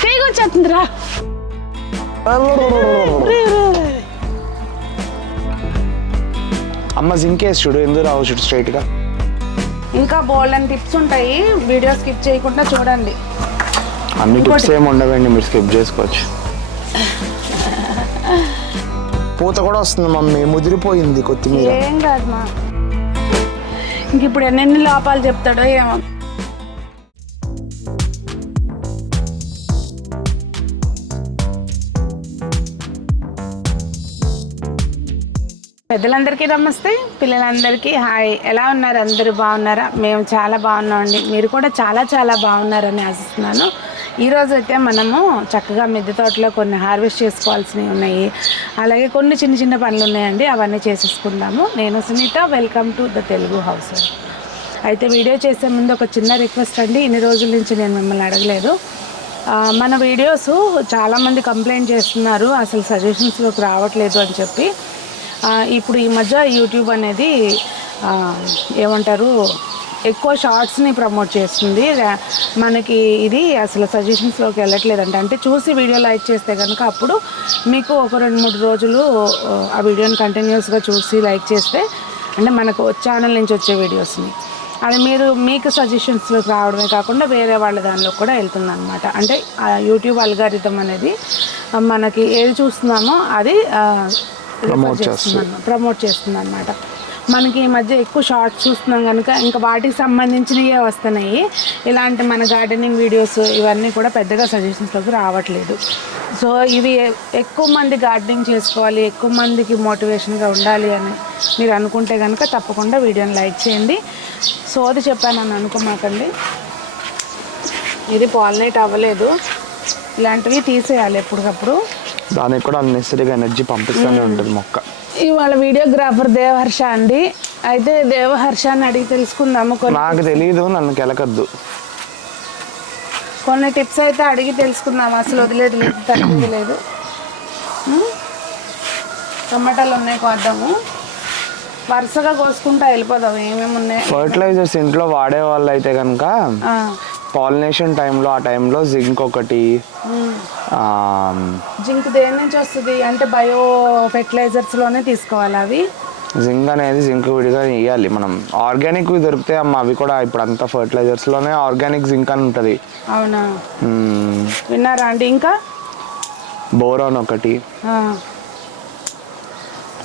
తీగ వచ్చేస్తుందిరా అమ్మ జింకేసి చూడు ఎందుకు రావు చూడు straight గా. ఇంకా బోల్డ్ అని టిప్స్ ఉంటాయి వీడియో స్కిప్ చేయకుండా చూడండి. అన్ని. టిప్స్ ఏమి ఉండవండి మీరు స్కిప్ చేసుకోవచ్చు. పూత కూడా వస్తుంది మమ్మీ ముదిరిపోయింది కొత్తిమీర. ఏం కాదు మా. ఇంక ఇప్పుడు ఎన్నెన్ని లోపాలు చెప్తాడో ఏమో. పెద్దలందరికీ నమస్తే. పిల్లలందరికీ హాయ్. ఎలా ఉన్నారు? అందరూ బాగున్నారా? మేము చాలా బాగున్నామండి. మీరు కూడా చాలా చాలా బాగున్నారని ఆశిస్తున్నాను. ఈరోజు అయితే మనము చక్కగా మిద్దె తోటలో కొన్ని హార్వెస్ట్ చేసుకోవాల్సినవి ఉన్నాయి. అలాగే కొన్ని చిన్న చిన్న పనులు ఉన్నాయండి. అవన్నీ చేసేసుకుందాము. నేను Sunitha. Welcome to the Telugu house. అయితే వీడియో చేసే ముందు ఒక చిన్న రిక్వెస్ట్ అండి. ఇన్ని రోజుల నుంచి నేను మిమ్మల్ని అడగలేదు. మన వీడియోస్ చాలామంది కంప్లైంట్ చేస్తున్నారు. అసలు సజెషన్స్లోకి రావట్లేదు అని చెప్పి. ఇప్పుడు ఈ మధ్య యూట్యూబ్ అనేది ఏమంటారు ఎక్కువ షార్ట్స్ని ప్రమోట్ చేస్తుంది. మనకి ఇది అసలు సజెషన్స్లోకి వెళ్ళట్లేదంట. అంటే చూసి వీడియో లైక్ చేస్తే కనుక అప్పుడు మీకు ఒక రెండు మూడు రోజులు ఆ, వీడియోని కంటిన్యూస్గా చూసి లైక్ చేస్తే అంటే మనకు ఛానల్ నుంచి వచ్చే వీడియోస్ని. అది మీరు మీకు సజెషన్స్లోకి రావడమే కాకుండా వేరే వాళ్ళ దానిలో కూడా వెళ్తుంది అనమాట అంటే ఆ యూట్యూబ్ అల్గారిథం అనేది మనకి ఏది చూస్తున్నామో అది Promote చేస్తుంది. ప్రమోట్ చేస్తుంది అనమాట మనకి ఈ మధ్య ఎక్కువ షార్ట్స్ చూస్తున్నాం కనుక ఇంకా వాటికి సంబంధించినవే వస్తున్నాయి. ఇలాంటి మన గార్డెనింగ్ వీడియోస్ ఇవన్నీ కూడా పెద్దగా సజెషన్స్లోకి రావట్లేదు. సో ఇవి ఎక్కువ మంది గార్డెనింగ్ చేసుకోవాలి ఎక్కువ మందికి మోటివేషన్గా ఉండాలి అని మీరు అనుకుంటే కనుక తప్పకుండా వీడియోని లైక్ చేయండి. సోది చెప్పాను అని అనుకోమాకండి. ఇది పాలినేట్ అవ్వలేదు. ఇలాంటివి తీసేయాలి ఎప్పటికప్పుడు. దానికి కూడా అన్నెసరీగా ఎనర్జీ పంపిస్తూనే ఉంటుంది మొక్క. ఇవాళ వీడియోగ్రాఫర్ దేవహర్ష అండి. అయితే దేవహర్షాన్ని అడిగి తెలుసుకుందాము కొన్ని నాకు తెలియదు నన్ను కెలకద్దు. కొన్ని టిప్స్ అయితే అడిగి తెలుసుకుందాము అసలు వదిలేదు లేదు తగ్గింది లేదు? టమాటాలు ఉన్నాయి కోద్దాము. వరుసగా కోసుకుంటా వెళ్ళిపోదాం. ఏమేమి ఉన్నాయి? ఫర్టిలైజర్స్ ఇంట్లో వాడే వాళ్ళు అయితే కనుక పాలినేషన్ టైంలో ఆ టైంలో జింక్ ఒకటి. ఆ, జింక్ దేని నుంచి వస్తుంది? అంటే బయో ఫెర్టిలైజర్స్లోనే తీసుకోవాలి అవి? జింక్ అనేది జింక్ విడిగా ఇవ్వాలి మనం ఆర్గానిక్ దొరికితే అమ్మ అవి కూడా ఇప్పుడు అంతా ఫర్టిలైజర్స్లోనే ఆర్గానిక్ జింక్ అని ఉంటుంది. అవునా? విన్నారా అండి? ఇంకా? బోరాన్ ఒకటి.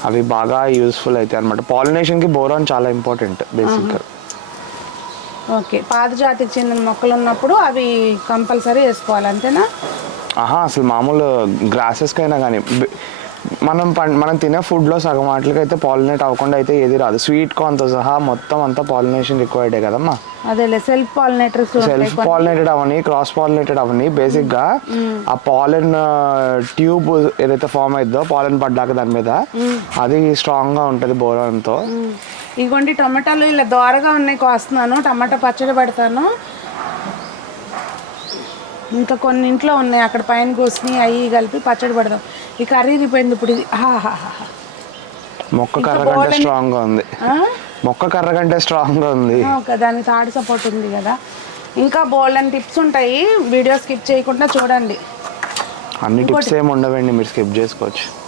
అవి బాగా యూస్ఫుల్ అవుతాయి అనమాట పాలినేషన్కి బోరాన్ చాలా ఇంపార్టెంట్ బేసిక్ ఓకే. పాత జాతికి చెందిన మొక్కలు ఉన్నప్పుడు అవి కంపల్సరీ వేసుకోవాలి అంతేనా? ఆహా అసలు మామూలు గ్రాసెస్కైనా కానీ మనం పం మనం తినే ఫుడ్లో సగం వాటికి అయితే పాలినేట్ అవ్వకుండా అయితే ఏది రాదు. స్వీట్ కార్న్తో సహా మొత్తం అంతా పాలినేషన్ రిక్వైర్డే కదమ్మా? అదేలే సెల్ఫ్ పాలినేటర్స్ సెల్ఫ్ పాలినేటెడ్ అవని క్రాస్ పాలినేటెడ్ అవని బేసిక్గా ఆ పాలన్ ట్యూబ్ ఏదైతే ఫామ్ అయిద్దో పాలన్ పడ్డాక దాని మీద అది స్ట్రాంగ్గా ఉంటది బోరాన్ తో ఇదిగోండి టమాటాలు ఇలా దోరగా ఉన్నాయి కోస్తున్నాను. టమాటా పచ్చడి పెడతాను. ఇంకా కొన్ని ఇంట్లో ఉన్నాయి అక్కడ పైన కోసిని అవి కలిపి పచ్చడి పెడదాం. ఈ కర్రీ రిపోయింది ఇప్పుడు ఇది. మొక్క కర్ర కంటే బోలెని- స్ట్రాంగ్గా ఉంది? మొక్క కర్ర కంటే స్ట్రాంగ్గా ఉంది. దానికి థర్డ్ సపోర్ట్ ఉంది కదా. ఇంకా బోల్డ్ అని టిప్స్ ఉంటాయి. వీడియో స్కిప్ చేయకుండా చూడండి. అన్ని టిప్స్ ఏమి ఉండవండి మీరు స్కిప్ చేసుకోవచ్చు.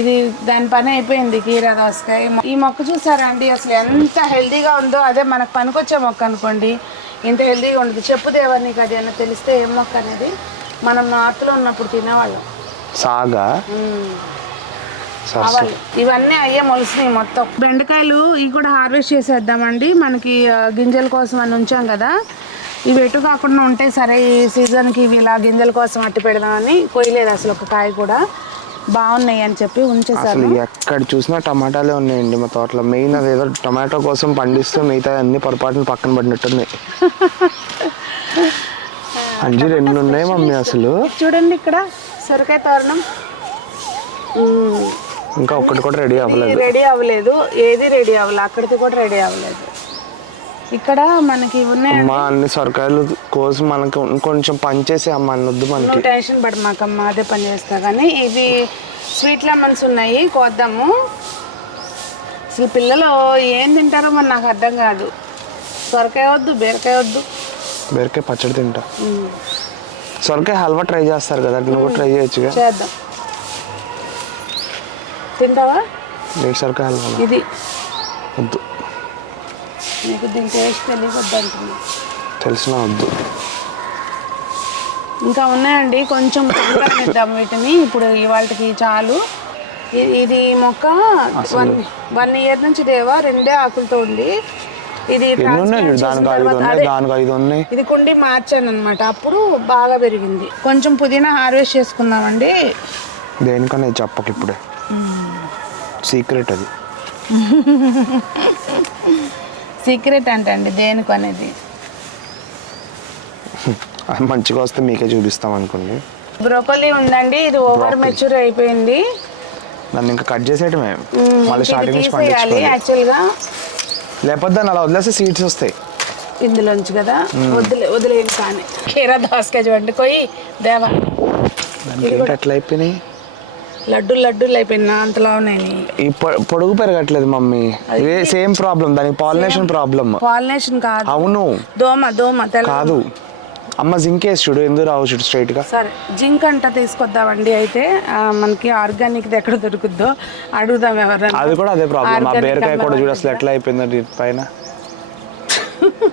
ఇది దాని పని అయిపోయింది కీరా దోసకాయ. ఈ మొక్క చూసారా అండి? అసలు ఎంత హెల్దీగా ఉందో అదే మనకు పనికొచ్చే మొక్క అనుకోండి. ఇంత హెల్దీగా ఉండదు. చెప్పు దేవా నీకు అది తెలిస్తే ఏం మొక్క అనేది? మనం నార్త్లో ఉన్నప్పుడు తినేవాళ్ళం. సాగా? ఇవన్నీ అయ్యే మొలిసినాయి మొత్తం. బెండకాయలు ఇవి కూడా హార్వెస్ట్ చేసేద్దామండి. మనకి గింజల కోసం అని ఉంచాం కదా. ఇవి ఎటు కాకుండా ఉంటే సరే ఈ సీజన్కి ఇవి ఇలా గింజల కోసం అట్టి పెడదామని కొయ్యలేదు అసలు ఒక కాయ కూడా. బాగున్నాయి అని చెప్పి అసలు ఎక్కడ చూసినా టమాటాలే ఉన్నాయండి మా తోటలో. మెయిన్ అది ఏదో టమాటో కోసం పండిస్తూ మిగతా అన్ని పొరపాటున పక్కన పడినట్టున్నాయి. అంజీరు ఎన్ని ఉన్నాయి మమ్మీ అసలు? చూడండి ఇక్కడ సొరకాయ తోరణం. ఇంకా ఒక్కటి కూడా రెడీ అవ్వలేదు. రెడీ అవ్వలేదు ఏది రెడీ అవ్వలేదు అక్కడికి కూడా రెడీ అవ్వలేదు. ఇక్కడ మనకి ఉన్నాయి అమ్మా అన్ని సొరకాయలు కోసి మనకి కొంచెం పనిచేసి అమ్మ వద్దు మనకి. టెన్షన్ పడమాకమ్మా అదే పని చేస్తా. కానీ ఇవి స్వీట్ లెమన్స్ ఉన్నాయి కోద్దాము. అసలు పిల్లలు ఏం తింటారో మరి నాకు అర్థం కాదు. సొరకాయ వద్దు బీరకాయ వద్దు. బీరకాయ పచ్చడి తింటా. సొరకాయ హల్వా ట్రై చేస్తారు కదా నువ్వు ట్రై చేయొచ్చుగా? చేద్దాం. తింటావా? సొరకాయ హల్వా. ఇది నీకు దీని టేస్ట్ తెలియవద్దు అంటుంది తెలిసిన వద్దు. ఇంకా ఉన్నాయండి కొంచెం ఇద్దాం వీటిని. ఇప్పుడు ఇవాళకి చాలు. ఇది మొక్క వన్ వన్ ఇయర్ నుంచి దేవా రెండే ఆకులతో ఉంది. ఇది ఇది కుండి మార్చాను అనమాట అప్పుడు బాగా పెరిగింది. కొంచెం పుదీనా హార్వెస్ట్ చేసుకుందామండి. దేనికన్నా ఇది చెప్పక ఇప్పుడే. సీక్రెట్ అది. సీక్రెట్ అంటండి దేనికి అనేది అది మంచిగా వస్తే మీకే చూపిస్తాం అనుకోండి. బ్రోకలీ ఉందండి ఇది ఓవర్ మెచ్యూర్ అయిపోయింది. దాన్ని ఇంకా కట్ చేసేయటమే. మళ్ళీ స్టార్టింగ్ నుంచి తీసేయాలి పండించుకోవాలి యాక్చువల్గా. లేకపోతే దాన్ని అలా వదిలేస్తే సీడ్స్ వస్తాయి. ఇందులోంచి కదా? వదిలే వదిలేను కానీ. కీరా దోసకాయ చూడండి కొయ్యి దేవా. దానికి ఏంటి అట్లా అయిపోయినాయి? లడ్డు లడ్డూలు అయిపోయినా అంతలా ఉన్నాయి ఈ పొడుగు పెరగట్లేదు మమ్మీ. ఇదే సేమ్ ప్రాబ్లం దానికి పాలినేషన్ ప్రాబ్లం. పాలినేషన్ కాదు. అవును. దోమ దోమ కాదు. అమ్మ జింకేసి చూడు ఎందుకు రావు చూడు స్ట్రైట్గా సరే జింక్ అంట తీసుకొద్దామండి అయితే మనకి ఆర్గానిక్ ఎక్కడ దొరుకుద్దో అడుగుదాం ఎవరైనా అది కూడా అదే ప్రాబ్లం. ఆ బీరకాయ కూడా చూడు అసలు ఎట్లా అయిపోయిందో పైన.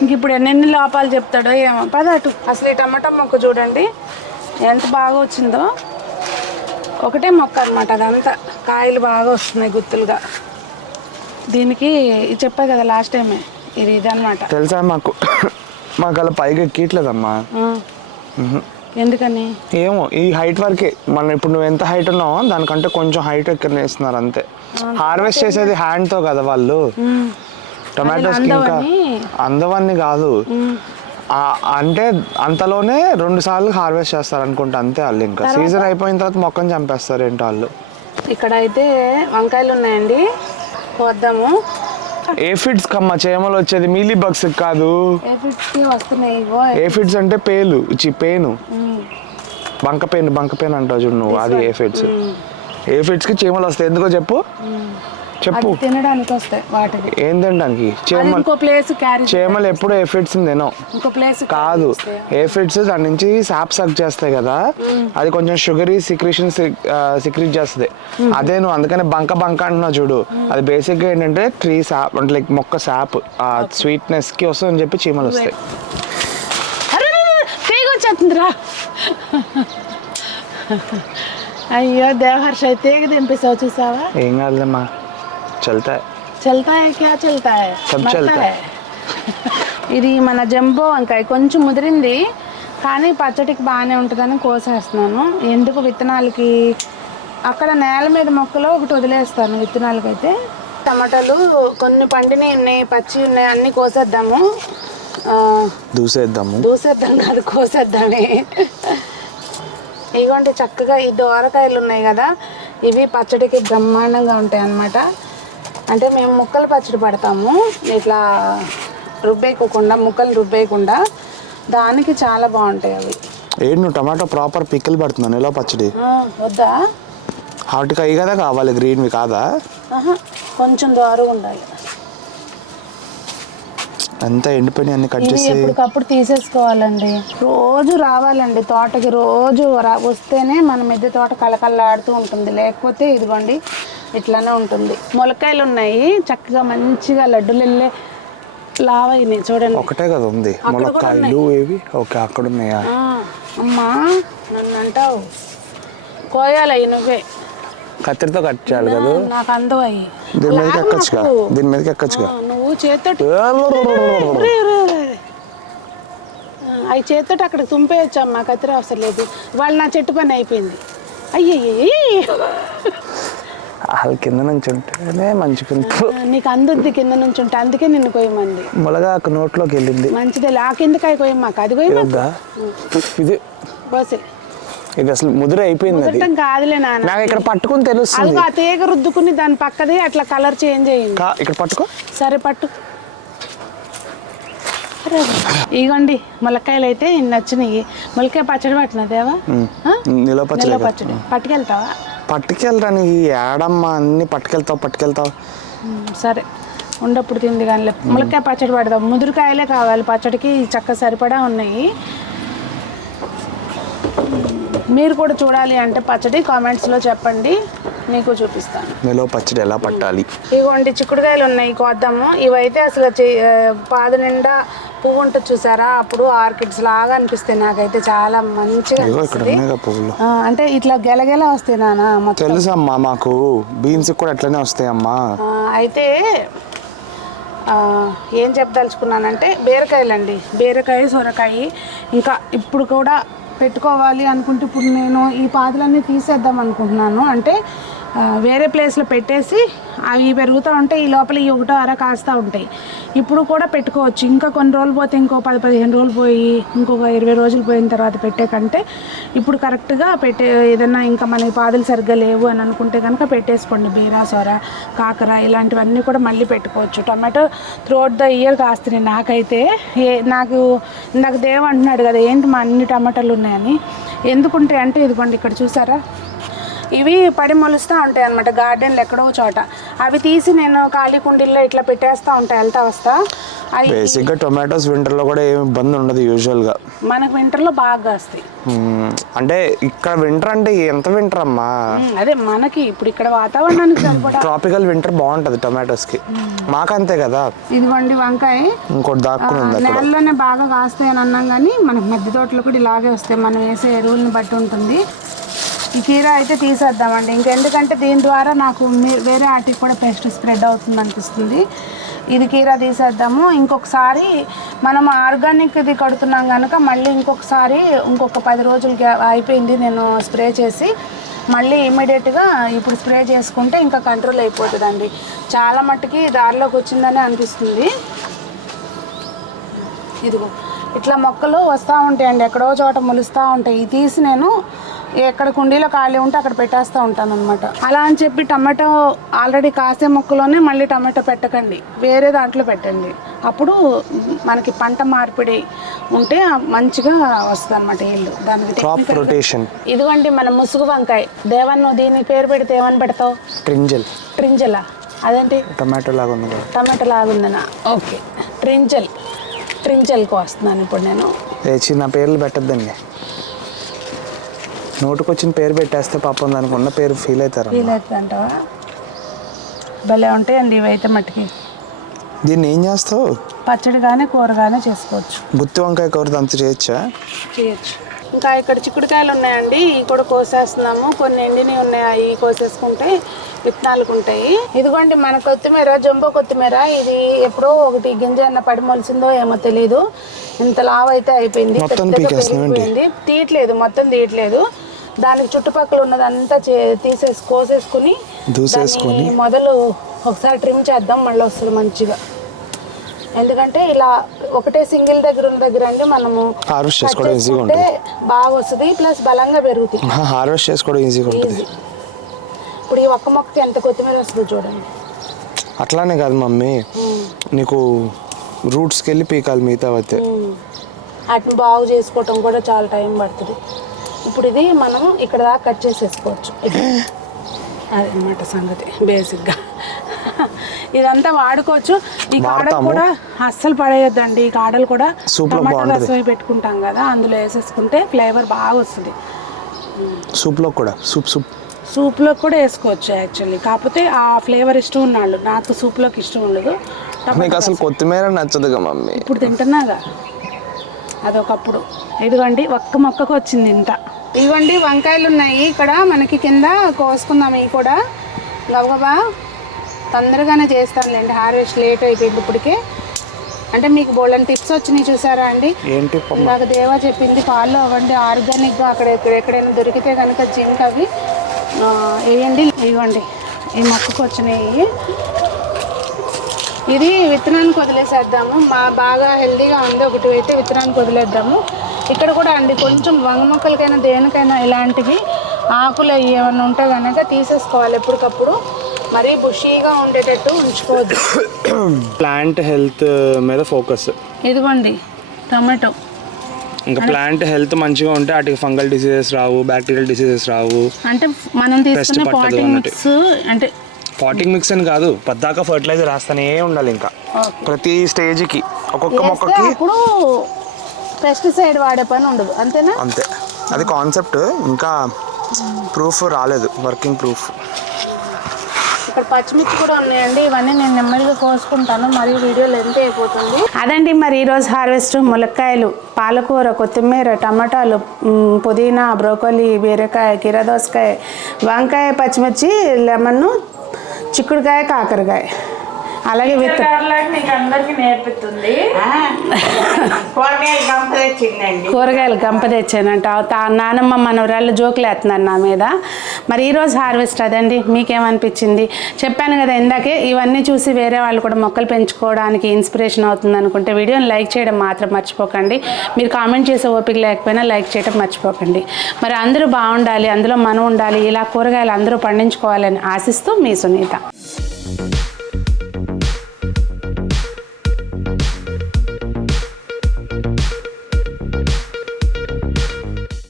ఇంక ఇప్పుడు ఎన్నెన్ని లోపాలు చెప్తాడో ఏమో. పద అటు. అసలు ఈ టమాటా మొక్క చూడండి ఎంత బాగా వచ్చిందో. ఒకటే మొక్క అనమాట అదంతా. కాయలు బాగా వస్తున్నాయి గుత్తులుగా. దీనికి ఇది చెప్పా కదా లాస్ట్ టైమే ఇది ఇదనమాట తెలుసా మాకు? మాకు అలా పైకి ఎక్కియట్లేదమ్మా ఎందుకని? ఏమో ఈ హైట్ వరకే. మనం ఇప్పుడు నువ్వు ఎంత హైట్ ఉన్నావో దానికంటే కొంచెం హైట్ ఎక్కనేస్తున్నారు అంతే. హార్వెస్ట్ చేసేది hand తో కదా వాళ్ళు. టొమాటోస్ ఇంకా అందవని? అందవన్నీ కాదు. అంటే అంతలోనే రెండు సార్లు హార్వెస్ట్ చేస్తారు అనుకుంటా అంతే వాళ్ళు ఇంకా. సీజన్ అయిపోయిన తర్వాత మొక్కని చంపేస్తారు ఏంటో వాళ్ళు. ఇక్కడ అయితే వంకాయలు ఉన్నాయండి. కోద్దాము. ఏ ఫిడ్స్ కమ్మ చేమలు వచ్చేది మీలీ బగ్స్ కాదు. ఏ ఫిఫ్టీ వస్తున్నాయి ఇగో ఏ ఫిడ్స్ అంటే పేలు చి పేను. బంక పేను బంక పేను అంటావు చూడు నువ్వు అది ఏ ఫిడ్స్. ఏ ఫిడ్స్కి చీమలు వస్తాయి ఎందుకో చెప్పు. చెప్పు. తినడానికి వస్తాయి వాటికి. ఏం తినడానికి? చీమలు ఇంకో ప్లేస్ క్యారీ చీమలు ఎప్పుడు ఏ ఫిడ్స్ తినవు. ఇంకో ప్లేస్ కాదు. ఏ ఫిడ్స్ దాని నుంచి సాప్ సక్ చేస్తాయి కదా. అది కొంచెం షుగరీ సిక్రేషన్ సిక్రీట్ చేస్తుంది. అదే నువ్వు అందుకనే బంక బంక అంటున్నావు చూడు. అది బేసిక్గా ఏంటంటే ట్రీ సాప్ అంటే లైక్ మొక్క సాప్ ఆ స్వీట్నెస్కి వస్తుందని చెప్పి చీమలు వస్తాయి. వచ్చేస్తుందిరా. అయ్యో దేవహర్ష తీగ దింపేసావు చూసావా? ఏం కాదులేమ్మా. చల్తా చల్తా క్యా చల్తా సబ్ చల్తా. ఇది మన జంబో వంకాయ. కొంచెం ముదిరింది కానీ పచ్చడికి బాగానే ఉంటుందని కోసేస్తున్నాను. ఎందుకు విత్తనాలకి? అక్కడ నేల మీద మొక్కలో ఒకటి వదిలేస్తాను విత్తనాలకి అయితే టమాటాలు కొన్ని పండినవి ఉన్నాయి పచ్చి ఉన్నాయి అన్నీ కోసేద్దాము. దూసేద్దాము. దూసేద్దాం కాదు కోసేద్దామే. ఇదిగోండి చక్కగా ఈ దోరకాయలు ఉన్నాయి కదా ఇవి పచ్చడికి బ్రహ్మాండంగా ఉంటాయి అన్నమాట అంటే మేము ముక్కలు పచ్చడి పడతాము. ఇట్లా రుబ్బేయకుండా ముక్కలు రుబ్బేయకుండా దానికి చాలా బాగుంటాయి అవి. ఏంటి నువ్వు టమాటో ప్రాపర్ పిక్కలు పడుతున్నాను ఎలా పచ్చడి? వద్దా? హాట్కి అయ్యి కదా కావాలి గ్రీన్వి కాదా? కొంచెం దోరగా ఉండాలి. అంతా ఎండిపోయినాయి అన్ని కట్ చేసి. ఎప్పటికప్పుడు తీసేసుకోవాలండి. రోజు రావాలండి తోటకి రోజు రా వస్తేనే మన మిద్దె తోట కళకళలాడుతూ ఉంటుంది. లేకపోతే ఇదిగోండి ఇట్లానే ఉంటుంది. మొలకాయలు ఉన్నాయి చక్కగా మంచిగా లడ్డులు వెళ్ళే లావైనాయి చూడండి. ఒకటే కదా ఉంది. ములక్కాయలు ఏవి? ఓకే అక్కడ ఉన్నాయా? అమ్మా నన్ను అంటావు. కోయాలయ్యి నువ్వే. కత్తిరితో కట్ చేయాలి కదా? నాకు అందవయ్యి. దీని మీదకి ఎక్కచ్చుగా. దీని మీదకి ఎక్కచ్చుగా. నువ్వు చేతోటి అవి చేతితో అక్కడికి తుంపేయచ్చు అమ్మా కత్తిర అవసరం లేదు. వాళ్ళు నా చెట్టు పని అయిపోయింది. అయ్యయ్య వాళ్ళ కింద నుంచి ఉంటేనే మంచిగా నీకు అందుద్ది కింద నుంచి ఉంటే అందుకే నిన్ను కొయ్యమంది. ములగాకు నోట్లోకి వెళ్ళింది. మంచిదే ఆ కిందకాయ కొయ్యమాక అది ఇదొద్దా? ఇది పోసే ఇది అసలు ముదిరి అయిపోయింది అది. కాదులే నాన్న. నాకు ఇక్కడ పట్టుకుని తెలుస్తుంది. ఆ తీగ రుద్దుకుని దాని పక్కది అట్లా కలర్ చేంజ్ అయ్యింది ఇక్కడ పట్టుకో. సరే పట్టు. ఇగోండి ములక్కాయలు అయితే ఇన్ని నచ్చినాయి. ములక్కాయ పచ్చడి పట్టిన దేవా ఆ? నిలవ పచ్చడి నిల్వ పచ్చడి. పట్టుకెళ్తావా? పట్టుకెళ్ళరాని ఈ ఏడమ్మ అన్ని పట్టుకెళ్తావు పట్టుకెళ్తావు. సరే. ఉండప్పుడు తింది కానీ ములక్కాయ పచ్చడి పెడదాం. ముదురుకాయలే కావాలి. పచ్చడికి చక్క సరిపడా ఉన్నాయి. మీరు కూడా చూడాలి అంటే పచ్చడి కామెంట్స్లో చెప్పండి. మీకు చూపిస్తాను. పచ్చడి ఎలా పట్టాలి? ఇగోండి చిక్కుడుకాయలు ఉన్నాయి. కోద్దాము. ఇవైతే అసలు పాదు నిండా పువ్వు ఉంటుంది చూసారా? అప్పుడు ఆర్కిడ్స్ లాగా అనిపిస్తాయి నాకైతే. చాలా మంచిగా అనిపిస్తుంది. అంటే ఇట్లా గెలగెల వస్తాయి నాన్న తెలుసమ్మా మాకు. బీన్స్ కూడా అట్లనే వస్తాయమ్మా. అయితే ఏం చెప్పదలుచుకున్నానంటే బీరకాయలండి. బీరకాయ సొరకాయ ఇంకా ఇప్పుడు కూడా పెట్టుకోవాలి అనుకుంటే ఇప్పుడు నేను ఈ పాదులన్నీ తీసేద్దాం అనుకుంటున్నాను. అంటే వేరే ప్లేస్లో పెట్టేసి అవి పెరుగుతూ ఉంటాయి ఈ లోపల ఈ ఒకటో అర కాస్తూ ఉంటాయి. ఇప్పుడు కూడా పెట్టుకోవచ్చు. ఇంకా కొన్ని రోజులు పోతే ఇంకో పది పదిహేను రోజులు పోయి ఇంకొక ఇరవై రోజులు పోయిన తర్వాత పెట్టే కంటే ఇప్పుడు కరెక్ట్గా పెట్టే ఏదన్నా ఇంకా మనకి పాదులు సరిగ్గా లేవు అని అనుకుంటే కనుక పెట్టేసుకోండి. బీరా సొర కాకర ఇలాంటివన్నీ కూడా మళ్ళీ పెట్టుకోవచ్చు. టమాటో త్రూఅవుట్ ద ఇయర్ కాస్తున్నాయి నాకైతే ఏ నాకు నాకు దేవ అంటున్నాడు కదా ఏంటి మా అన్ని టమాటాలు ఉన్నాయని? ఎందుకుంటాయి అంటే ఇదిగోండి ఇక్కడ చూసారా? ఇవి పడి మొలుస్తూ ఉంటాయి అనమాట గార్డెన్లో ఎక్కడో చోట. అవి తీసి నేను ఖాళీ కుండీల్లో ఇట్లా పెట్టేస్తూ ఉంటాయి. వెళ్తా వస్తా. అవి బేసిక్గా టొమాటోస్ వింటర్లో కూడా ఏమి ఇబ్బంది ఉండదు యూజువల్గా. మనకు వింటర్లో బాగా కాస్తాయి. అంటే ఇక్కడ వింటర్ అంటే ఎంత వింటర్ అమ్మా? అదే మనకి ఇప్పుడు ఇక్కడ వాతావరణానికి సరిపడా ట్రాపికల్ వింటర్ బాగుంటది టొమాటోస్కి. మాకంతే కదా? ఇదిగోండి వంకాయ. ఇంకోటి దాక్కుని ఉంది అక్కడ. నేలలోనే బాగా కాస్తాయి అని అన్నాం కానీ మనకు మధ్య తోటలు కూడా ఇలాగే వస్తాయి. మనం వేసే ఎరువులను బట్టి ఉంటుంది. ఈ కీర అయితే తీసేద్దామండి. ఇంకెందుకంటే దీని ద్వారా నాకు వేరే వాటికి కూడా పెస్ట్ స్ప్రెడ్ అవుతుంది అనిపిస్తుంది. ఇది కీర తీసేద్దాము. ఇంకొకసారి మనం ఆర్గానిక్ ఇది కడుతున్నాం కనుక మళ్ళీ ఇంకొకసారి ఇంకొక పది రోజులు గ్యా- అయిపోయింది నేను స్ప్రే చేసి మళ్ళీ ఇమీడియట్గా ఇప్పుడు స్ప్రే చేసుకుంటే ఇంకా కంట్రోల్ అయిపోతుందండి. చాలా మట్టుకి దారిలోకి వచ్చిందని అనిపిస్తుంది. ఇదిగో ఇట్లా మొక్కలు వస్తూ ఉంటాయండి. ఎక్కడో చోట మొలుస్తూ ఉంటాయి. ఇది తీసి నేను ఎక్కడ కుండీలో ఖాళీ ఉంటే అక్కడ పెట్టేస్తూ ఉంటాను అనమాట అలా అని చెప్పి టమాటో ఆల్రెడీ కాసే మొక్కలోనే మళ్ళీ టమాటో పెట్టకండి. వేరే దాంట్లో పెట్టండి. అప్పుడు మనకి పంట మార్పిడి ఉంటే మంచిగా వస్తుంది అనమాట ఇల్లు. దానికి రొటేషన్ ఇదిగోండి మన ముసుగు వంకాయ. దేవన్ నువ్వు దీనికి పేరు పెడితే ఏమని పెడతావు? ట్రింజల్ ట్రింజలా అదేంటి? టొమాటో లాగా ఉంది టమాటో లాగుందనా? ఓకే. ట్రింజల్ ట్రింజల్కి వస్తున్నాను ఇప్పుడు నేను. ఏ చిన్న పేర్లు పెట్టద్దండి. నోటుకొచ్చిన పేరు పెట్టేస్తే పాపం దానికి ఉన్న పేరు ఫీల్ అవుతారు ఫీల్ అవుతుంది అంటావా భలే ఉంటాయండి ఇవైతే మట్టుకి. దీన్ని ఏం చేస్తావు? పచ్చడి కానీ కూర కానీ చేసుకోవచ్చు. గుత్తి వంకాయ కూర అంత చేయొచ్చా? చేయొచ్చు. ఇంకా ఇక్కడ చిక్కుడుకాయలు ఉన్నాయండి. ఇవి కూడా కోసేస్తున్నాము. కొన్ని ఎండినవి ఉన్నాయి. అవి కోసేసుకుంటే విత్తనాలకు ఉంటాయి. ఇదిగోండి మన కొత్తిమీర జంబో కొత్తిమీర. ఇది ఎప్పుడో ఒకటి గింజ అన్న పడి మొలిసిందో ఏమో తెలియదు ఇంత లావు అయితే అయిపోయింది. తీయట్లేదు మొత్తం తీయట్లేదు. దానికి చుట్టుపక్కల ఉన్నదంతా తీసేసి కోసేసుకుని దూసేసుకొని. మొదలు ఒకసారి ట్రిమ్ చేద్దాం మళ్ళీ వస్తుంది మంచిగా. ఎందుకంటే ఇలా ఒకటే సింగిల్ దగ్గర ఉన్న దగ్గర అండి మనము హార్వెస్ట్ చేసుకోవడం ఈజీగా ఉంటుంది. బాగా వస్తుంది ప్లస్ బలంగా పెరుగుతాయి. హార్వెస్ట్ చేసుకోవడం ఈజీగా ఉంటుంది. ఇప్పుడు ఈ ఒక్క మొక్కకి ఎంత కొత్తిమీర వస్తుందో చూడండి. అట్లానే కాదు మమ్మీ. నీకు రూట్స్కి వెళ్ళి పీకాలి మిగతా అయితే ఉమ్. వాటిని బాగు చేసుకోవటం కూడా చాలా టైం పడుతుంది. ఇప్పుడు ఇది మనం ఇక్కడ దాకా కట్ చేసేసుకోవచ్చు. అదనమాట సంగతి బేసిక్గా ఇదంతా వాడుకోవచ్చు. ఈ కాడలు. కూడా అస్సలు పడేయొద్దండి. ఈ కాడలు కూడా టమాటా. రసం పెట్టుకుంటాం కదా అందులో వేసేసుకుంటే ఫ్లేవర్ బాగా వస్తుంది. సూప్లో కూడా సూప్ సూప్. సూప్లో కూడా వేసుకోవచ్చు యాక్చువల్లీ. కాకపోతే ఆ ఫ్లేవర్ ఇష్టం ఉన్నాళ్ళు నాకు సూప్లోకి ఇష్టం ఉండదు. నీకు అసలు కొత్తిమీర నచ్చదుగా మమ్మీ? ఇప్పుడు తింటున్నాగా? అదొకప్పుడు. ఇదిగోండి ఒక్క మొక్కకు వచ్చింది ఇంత. ఇదిగోండి వంకాయలు ఉన్నాయి ఇక్కడ మనకి కింద కోసుకుందాం ఇవి కూడా. గబగబా తొందరగానే చేస్తానులేండి హార్వెస్ట్ లేట్ అయిపోయింది ఇప్పటికే. అంటే మీకు బోల్డని టిప్స్ వచ్చినాయి చూసారా అండి? ఏంటి నాకు దేవా చెప్పింది పాలు అవ్వండి ఆర్గానిక్గా అక్కడ ఎక్కడ ఎక్కడైనా దొరికితే కనుక జింక్ అవి వేయండి ఇవ్వండి. ఈ మొక్కకు వచ్చినాయి. ఇది విత్తనానికి వదిలేసేద్దాము. మా బాగా హెల్దీగా ఉంది ఒకటి అయితే విత్తనానికి వదిలేద్దాము. ఇక్కడ కూడా అండి కొంచెం వంగ మొక్కలకైనా దేనికైనా ఇలాంటివి ఆకులు అవి ఏమైనా ఉంటే కనుక తీసేసుకోవాలి ఎప్పటికప్పుడు. మరీ బుషీగా ఉండేటట్టు ఉంచుకోవద్దు. ప్లాంట్ హెల్త్ మీద ఫోకస్. ఇదిగోండి టొమాటో. ఇంకా ప్లాంట్ హెల్త్ మంచిగా ఉంటే వాటికి ఫంగల్ డిసీజెస్ రావు బ్యాక్టీరియల్ డిసీజెస్ రావు. అంటే మనం తీసుకునే పాటింగ్. మిక్స్ అంటే పాటింగ్ మిక్స్ అని కాదు పద్దాక ఫర్టిలైజర్ వేస్తానే ఉండాలి ఇంకా. ప్రతి స్టేజ్కి ఒక్కొక్క మొక్కకి పెస్టిసైడ్ వాడే పని ఉండదు అంతేనా? అంతే. అది కాన్సెప్ట్. ఇంకా ప్రూఫ్ రాలేదు వర్కింగ్ ప్రూఫ్. ఇక్కడ పచ్చిమిర్చి కూడా ఉన్నాయండి ఇవన్నీ నేను నెమ్మదిగా కోసుకుంటాను మరియు వీడియో లెంత్ అయిపోతుంది. అదండి మరి ఈరోజు హార్వెస్ట్ ములక్కాయలు పాలకూర కొత్తిమీర టమాటాలు పుదీనా బ్రోకలీ బీరకాయ కీరదోసకాయ వంకాయ పచ్చిమిర్చి లెమన్ చిక్కుడుకాయ కాకరకాయ. అలాగే విత్ మీకు అందరికి నేర్పుతుంది కూరగాయలు గంప తెచ్చిందండి. కూరగాయలు గంప తెచ్చానంట. తా నానమ్మ మనవరాళ్ళు జోకులు వేస్తున్నారు నా మీద. మరి ఈరోజు హార్వెస్ట్ అదండి. మీకేమనిపించింది? చెప్పాను కదా ఇందాకే ఇవన్నీ చూసి వేరే వాళ్ళు కూడా మొక్కలు పెంచుకోవడానికి ఇన్స్పిరేషన్ అవుతుంది అనుకుంటే వీడియోని లైక్ చేయడం మాత్రం మర్చిపోకండి. మీరు కామెంట్ చేసే ఓపిక లేకపోయినా లైక్ చేయడం మర్చిపోకండి. మరి అందరూ బాగుండాలి అందులో మనం ఉండాలి ఇలా కూరగాయలు అందరూ పండించుకోవాలని ఆశిస్తూ మీ సునీత.